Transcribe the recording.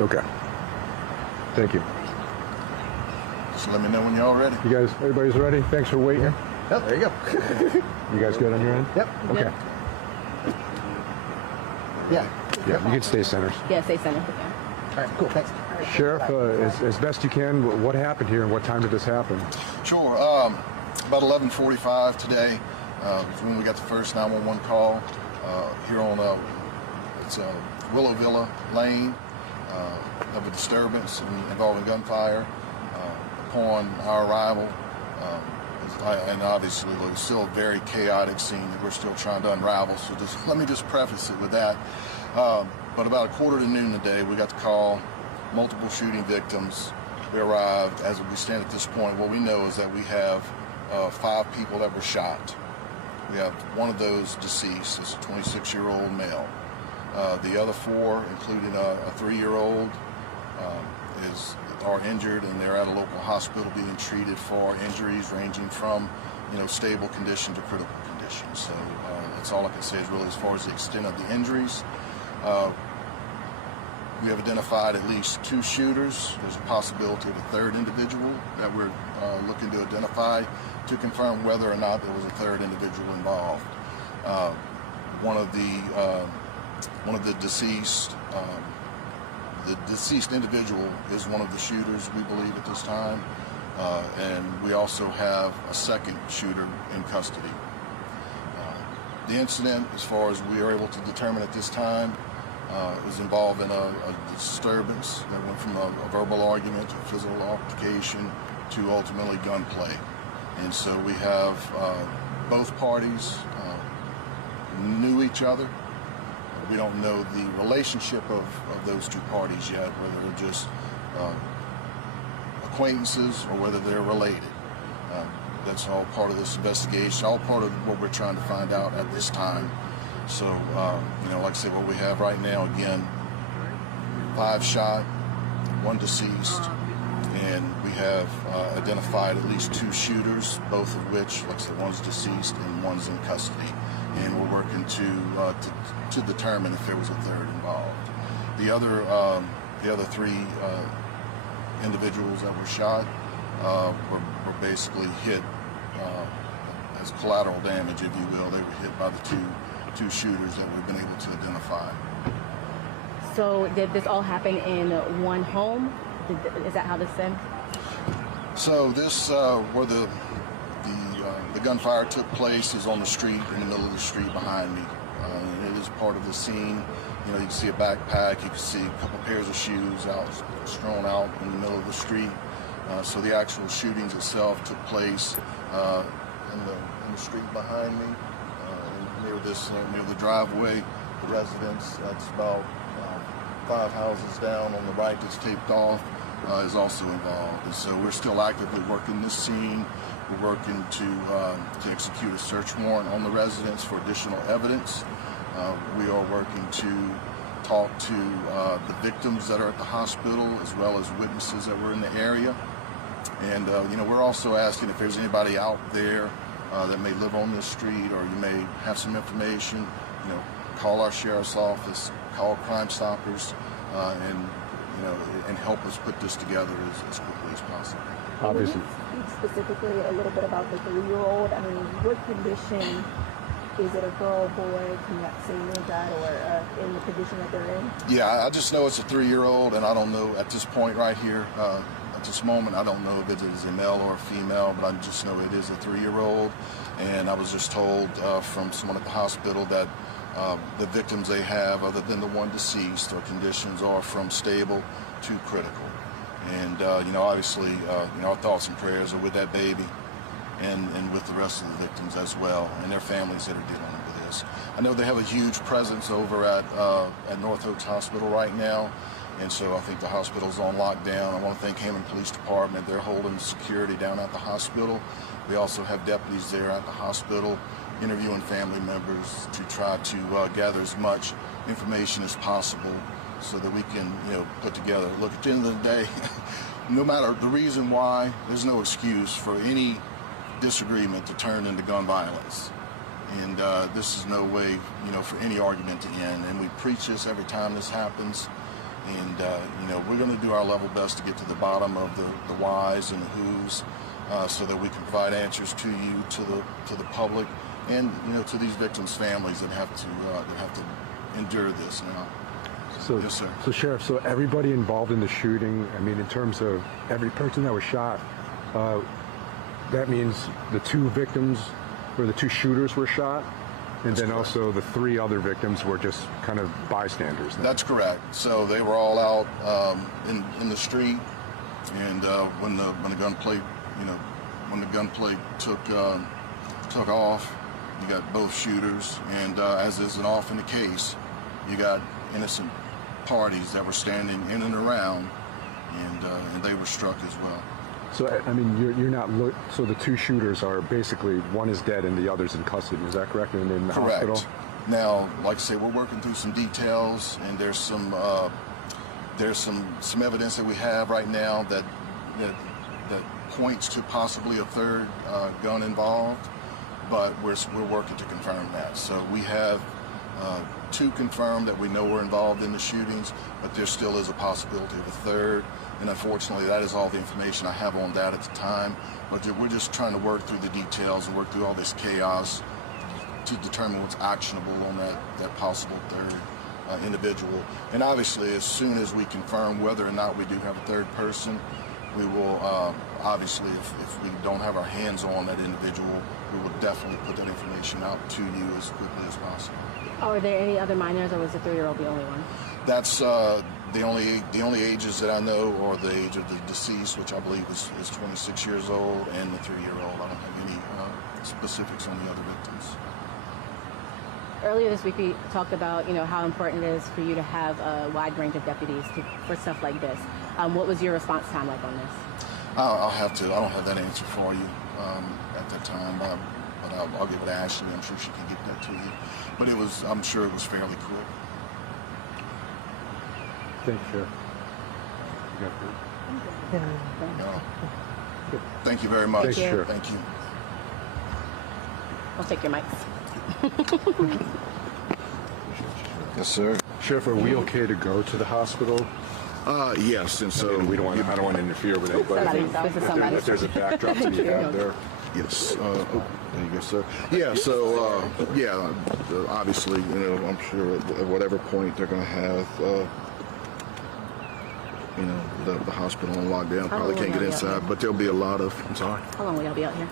Okay. Thank you. Just let me know when you're all ready. You guys, everybody's ready? Thanks for waiting. Yep, there you go. You guys good on your end? Yep. Okay. Yeah. Yeah, you can stay centers. Yeah, stay center. All right, cool, thanks. Sheriff, as best you can, what happened here and what time did this happen? Sure. About 11:45 today was when we got the first 911 call here on it's Willow Villa Lane of a disturbance involving gunfire. Upon our arrival, and obviously it's still a very chaotic scene that we're still trying to unravel. So let me just preface it with that. But about 1:45 today, we got the call. Multiple shooting victims. We arrived. As we stand at this point, what we know is that we have 5 people that were shot. We have one of those deceased. It's a 26-year-old male. The other 4, including a 3-year-old, are injured, and they're at a local hospital being treated for injuries ranging from, stable condition to critical condition. So that's all I can say is really as far as the extent of the injuries. We have identified at least 2 shooters. There's a possibility of a 3rd individual that we're looking to identify to confirm whether or not there was a 3rd individual involved. One of the deceased individual is one of the shooters, we believe, at this time, and we also have a 2nd shooter in custody. The incident, as far as we are able to determine at this time, was involved in a disturbance that went from a verbal argument to physical altercation to ultimately gunplay. And so we have both parties knew each other. We don't know the relationship of those 2 parties yet, whether they're just acquaintances or whether they're related. That's all part of this investigation, all part of what we're trying to find out at this time. So, like I said, what we have right now, again, 5 shot, 1 deceased, and we have identified at least 2 shooters, both of which, like I said, one's deceased and one's in custody. And we're working to determine if there was a 3rd involved. The other 3 individuals that were shot were basically hit as collateral damage, if you will. They were hit by the two shooters that we've been able to identify. So did this all happen in one home? Is that how this ended? So this, where the gunfire took place, is on the street, in the middle of the street behind me. It is part of the scene. You can see a backpack, you can see a couple pairs of shoes strewn out in the middle of the street. So the actual shootings itself took place in the street behind me, near the driveway. The residence that's about 5 houses down on the right that's taped off is also involved. And so we're still actively working this scene. We're working to execute a search warrant on the residence for additional evidence. We are working to talk to the victims that are at the hospital, as well as witnesses that were in the area. And we're also asking if there's anybody out there that may live on this street, or you may have some information. Call our sheriff's office, call Crime Stoppers, and help us put this together as quickly as possible. Obviously. Can you speak specifically a little bit about the 3-year-old? I mean, what condition? Is it a girl, boy? Can you say any of that, or in the condition that they're in? Yeah, I just know it's a 3-year-old, and I don't know at this point right here, at this moment, I don't know if it is a male or a female, but I just know it is a 3-year-old. And I was just told from someone at the hospital that the victims they have, other than the one deceased, their conditions are from stable to critical. And, obviously, our thoughts and prayers are with that baby and with the rest of the victims as well, and their families that are dealing with this. I know they have a huge presence over at North Oaks Hospital right now, and so I think the hospital's on lockdown. I want to thank Hammond Police Department. They're holding security down at the hospital. We also have deputies there at the hospital interviewing family members to try to gather as much information as possible so that we can, put together. Look, at the end of the day, no matter the reason why, there's no excuse for any disagreement to turn into gun violence. And this is no way, for any argument to end. And we preach this every time this happens. And we're going to do our level best to get to the bottom of the whys and the whos, so that we can provide answers to you, to the public, and to these victims' families that have to endure this now. So, yes, sir. So, Sheriff, so everybody involved in the shooting, I mean, in terms of every person that was shot, that means the two victims or the two shooters were shot, and then also the three other victims were just kind of bystanders. That's correct. So they were all out in the street, and when the gunplay, when the gunplay took off, you got both shooters, and as is often the case, you got innocent parties that were standing in and around, and they were struck as well. So, I mean, you're not so the two shooters are basically, one is dead and the other's in custody. Is that correct? And in the Correct. hospital? Now, like I say, we're working through some details, and there's some evidence that we have right now that points to possibly a third gun involved, but we're working to confirm that. So we have two confirmed that we know were involved in the shootings, but there still is a possibility of a third. And unfortunately, that is all the information I have on that at the time. But we're just trying to work through the details and work through all this chaos to determine what's actionable on that possible third individual. And obviously, as soon as we confirm whether or not we do have a third person, we will, obviously, if we don't have our hands on that individual, we will definitely put that information out to you as quickly as possible. Are there any other minors, or was the 3-year-old the only one? That's the only ages that I know are the age of the deceased, which I believe is 26 years old, and the 3-year-old. I don't have any specifics on the other victims. Earlier this week, we talked about how important it is for you to have a wide range of deputies for stuff like this. What was your response time like on this? I don't have that answer for you at that time, but I'll give it to Ashley. I'm sure she can get that to you. But I'm sure it was fairly quick. Thank you, Sheriff. No. Thank you very much. Thank you, Sheriff. Thank you. I'll take your mics. Yes, sir. Sheriff, are we okay to go to the hospital? Yes, and so I don't want to interfere with anybody. If there's a backdrop that you have there. Yes. There you go, sir. Yeah. So obviously, I'm sure at whatever point they're going to have, the hospital on lockdown. Probably can't get inside, but there'll be a lot of. I'm sorry. How long will y'all be out here?